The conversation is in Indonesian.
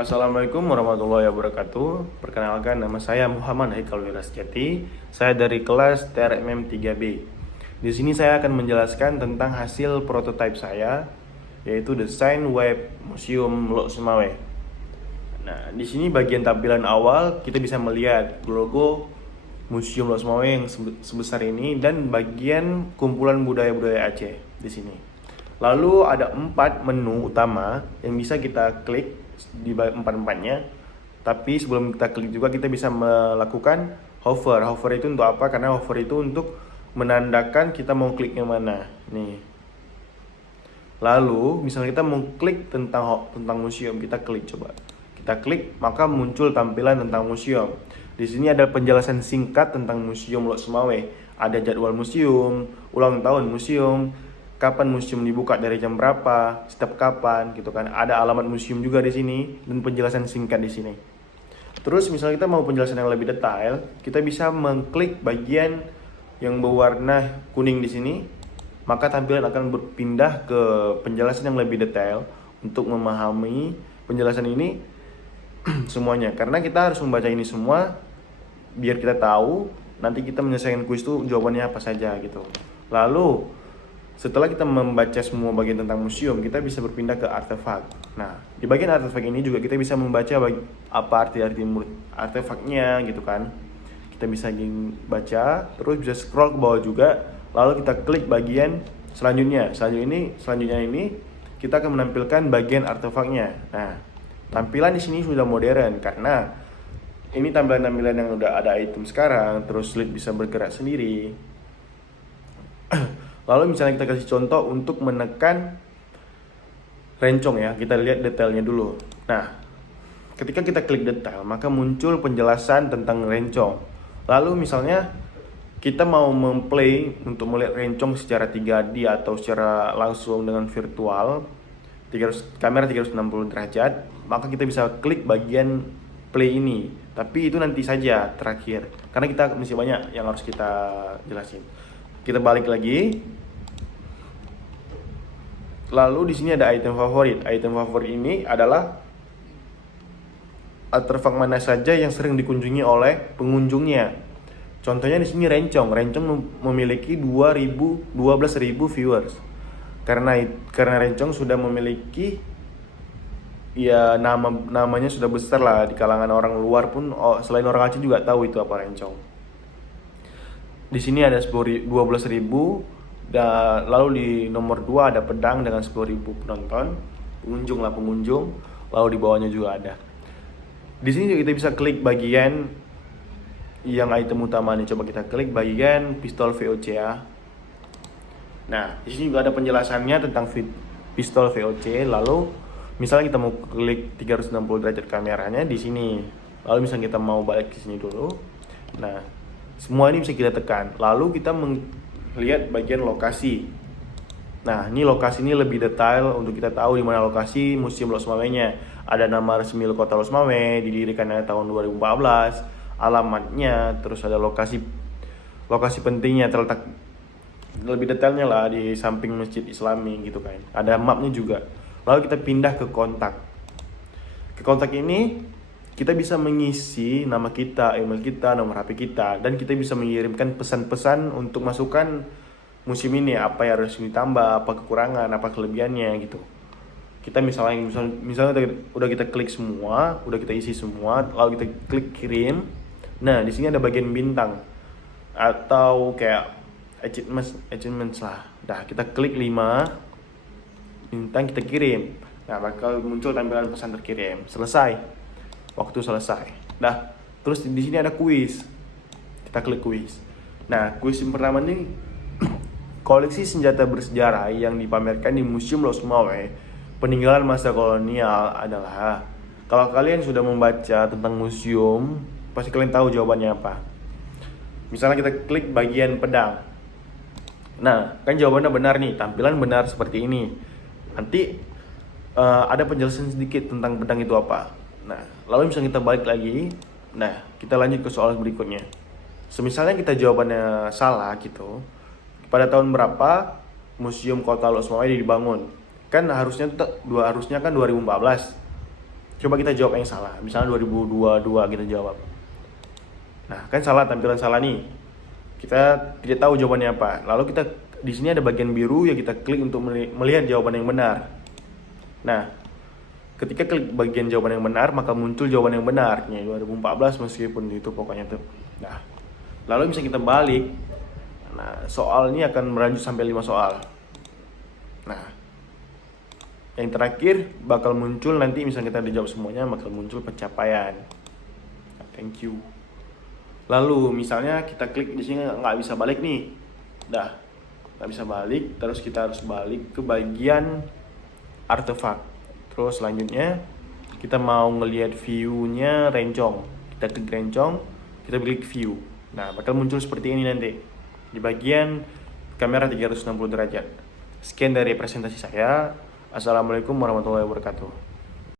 Assalamualaikum warahmatullahi wabarakatuh. Perkenalkan, nama saya Muhammad Haikal Wirasjati. Saya dari kelas TRMM 3B. Di sini saya akan menjelaskan tentang hasil prototipe saya, yaitu desain web Museum Lok Sumawe. Nah, di sini bagian tampilan awal kita bisa melihat logo Museum Lok Sumawe yang sebesar ini dan bagian kumpulan budaya-budaya Aceh di sini. Lalu ada 4 menu utama yang bisa kita klik di empat-empatnya. Tapi sebelum kita klik juga kita bisa melakukan hover. Hover itu untuk apa? Karena hover itu untuk menandakan kita mau klik yang mana. Nih. Lalu misalnya kita mau klik tentang museum, kita klik coba. Kita klik maka muncul tampilan tentang museum. Di sini ada penjelasan singkat tentang Museum Lok Sumawe. Ada jadwal museum, ulang tahun museum, kapan museum dibuka, dari jam berapa, setiap kapan gitu kan. Ada alamat museum juga di sini dan penjelasan singkat di sini. Terus misalnya kita mau penjelasan yang lebih detail, kita bisa mengklik bagian yang berwarna kuning di sini, maka tampilan akan berpindah ke penjelasan yang lebih detail untuk memahami penjelasan ini semuanya. Karena kita harus membaca ini semua biar kita tahu nanti kita menyelesaikan kuis itu jawabannya apa saja gitu. Lalu setelah kita membaca semua bagian tentang museum, kita bisa berpindah ke artefak. Nah, di bagian artefak ini juga kita bisa membaca apa arti-arti artefaknya gitu kan. Kita bisa baca, terus bisa scroll ke bawah juga. Lalu kita klik bagian selanjutnya. Selanjutnya ini kita akan menampilkan bagian artefaknya. Nah, tampilan di sini sudah modern karena ini tampilan-tampilan yang udah ada item sekarang, terus slide bisa bergerak sendiri. Lalu misalnya kita kasih contoh untuk menekan rencong ya, kita lihat detailnya dulu. Nah, ketika kita klik detail, maka muncul penjelasan tentang rencong. Lalu misalnya kita mau memplay untuk melihat rencong secara 3D atau secara langsung dengan virtual, kamera 360 derajat, maka kita bisa klik bagian play ini. Tapi itu nanti saja terakhir, karena kita masih banyak yang harus kita jelasin. Kita balik lagi. Lalu di sini ada item favorit. Item favorit ini adalah artefak mana saja yang sering dikunjungi oleh pengunjungnya. Contohnya di sini rencong. Rencong memiliki 12.000 viewers. Karena rencong sudah memiliki ya namanya sudah besar lah di kalangan orang luar pun, selain orang Aceh juga tahu itu apa rencong. Di sini ada 12.000, dan lalu di nomor 2 ada pedang dengan 10.000 penonton, pengunjung. Lalu di bawahnya juga ada. Di sini kita bisa klik bagian yang item utama nih. Coba kita klik bagian pistol VOC ya. Nah, di sini juga ada penjelasannya tentang pistol VOC. Lalu misalnya kita mau klik 360 derajat kameranya di sini. Lalu misalnya kita mau balik ke sini dulu. Nah, semua ini bisa kita tekan. Lalu kita melihat bagian lokasi. Nah, ini lokasi ini lebih detail untuk kita tahu di mana lokasi Museum Lok Sumawe-nya. Ada nama resmi Kota Lok Sumawe, didirikan tahun 2014, alamatnya, terus ada lokasi pentingnya terletak lebih detailnya lah di samping Masjid Islami gitu kan. Ada mapnya juga. Lalu kita pindah ke kontak. Ke kontak ini kita bisa mengisi nama kita, email kita, nomor HP kita, dan kita bisa mengirimkan pesan-pesan untuk masukkan museum ini, apa yang harus ditambah, apa kekurangan, apa kelebihannya gitu. Kita misalnya udah kita klik semua, udah kita isi semua, lalu kita klik kirim. Nah, di sini ada bagian bintang atau kayak achievements lah. Nah, kita klik 5 bintang, kita kirim. Nah, bakal muncul tampilan pesan terkirim. Selesai. Waktu selesai. Nah, terus di sini ada kuis. Kita klik kuis. Nah, kuis yang pertama ini koleksi senjata bersejarah yang dipamerkan di Museum Lok Sumawe peninggalan masa kolonial adalah. Kalau kalian sudah membaca tentang museum, pasti kalian tahu jawabannya apa. Misalnya kita klik bagian pedang. Nah, kan jawabannya benar nih, tampilan benar seperti ini. Nanti ada penjelasan sedikit tentang pedang itu apa. Nah, lalu misalnya kita balik lagi. Nah, kita lanjut ke soal berikutnya. Semisalnya kita jawabannya salah gitu. Pada tahun berapa Museum Kota Lok Sumawe dibangun? Kan harusnya kan 2014. Coba kita jawab yang salah. Misalnya 2022 kita jawab. Nah, kan salah, tampilan salah nih. Kita tidak tahu jawabannya apa. Lalu kita di sini ada bagian biru yang kita klik untuk melihat jawaban yang benar. Nah, ketika klik bagian jawaban yang benar, maka muncul jawaban yang benar. Nih, 2014 meskipun itu pokoknya tuh. Nah, lalu bisa kita balik. Nah, soal ini akan melanjut sampai 5 soal. Nah, yang terakhir bakal muncul nanti misalnya kita dijawab semuanya, bakal muncul pencapaian. Nah, thank you. Lalu misalnya kita klik di sini nggak bisa balik nih, nggak bisa balik, terus kita harus balik ke bagian artefak. Terus selanjutnya kita mau ngelihat view-nya rencong, kita klik rencong, kita klik view. Nah, bakal muncul seperti ini nanti di bagian kamera 360 derajat. Sekian dari presentasi saya. Assalamualaikum warahmatullahi wabarakatuh.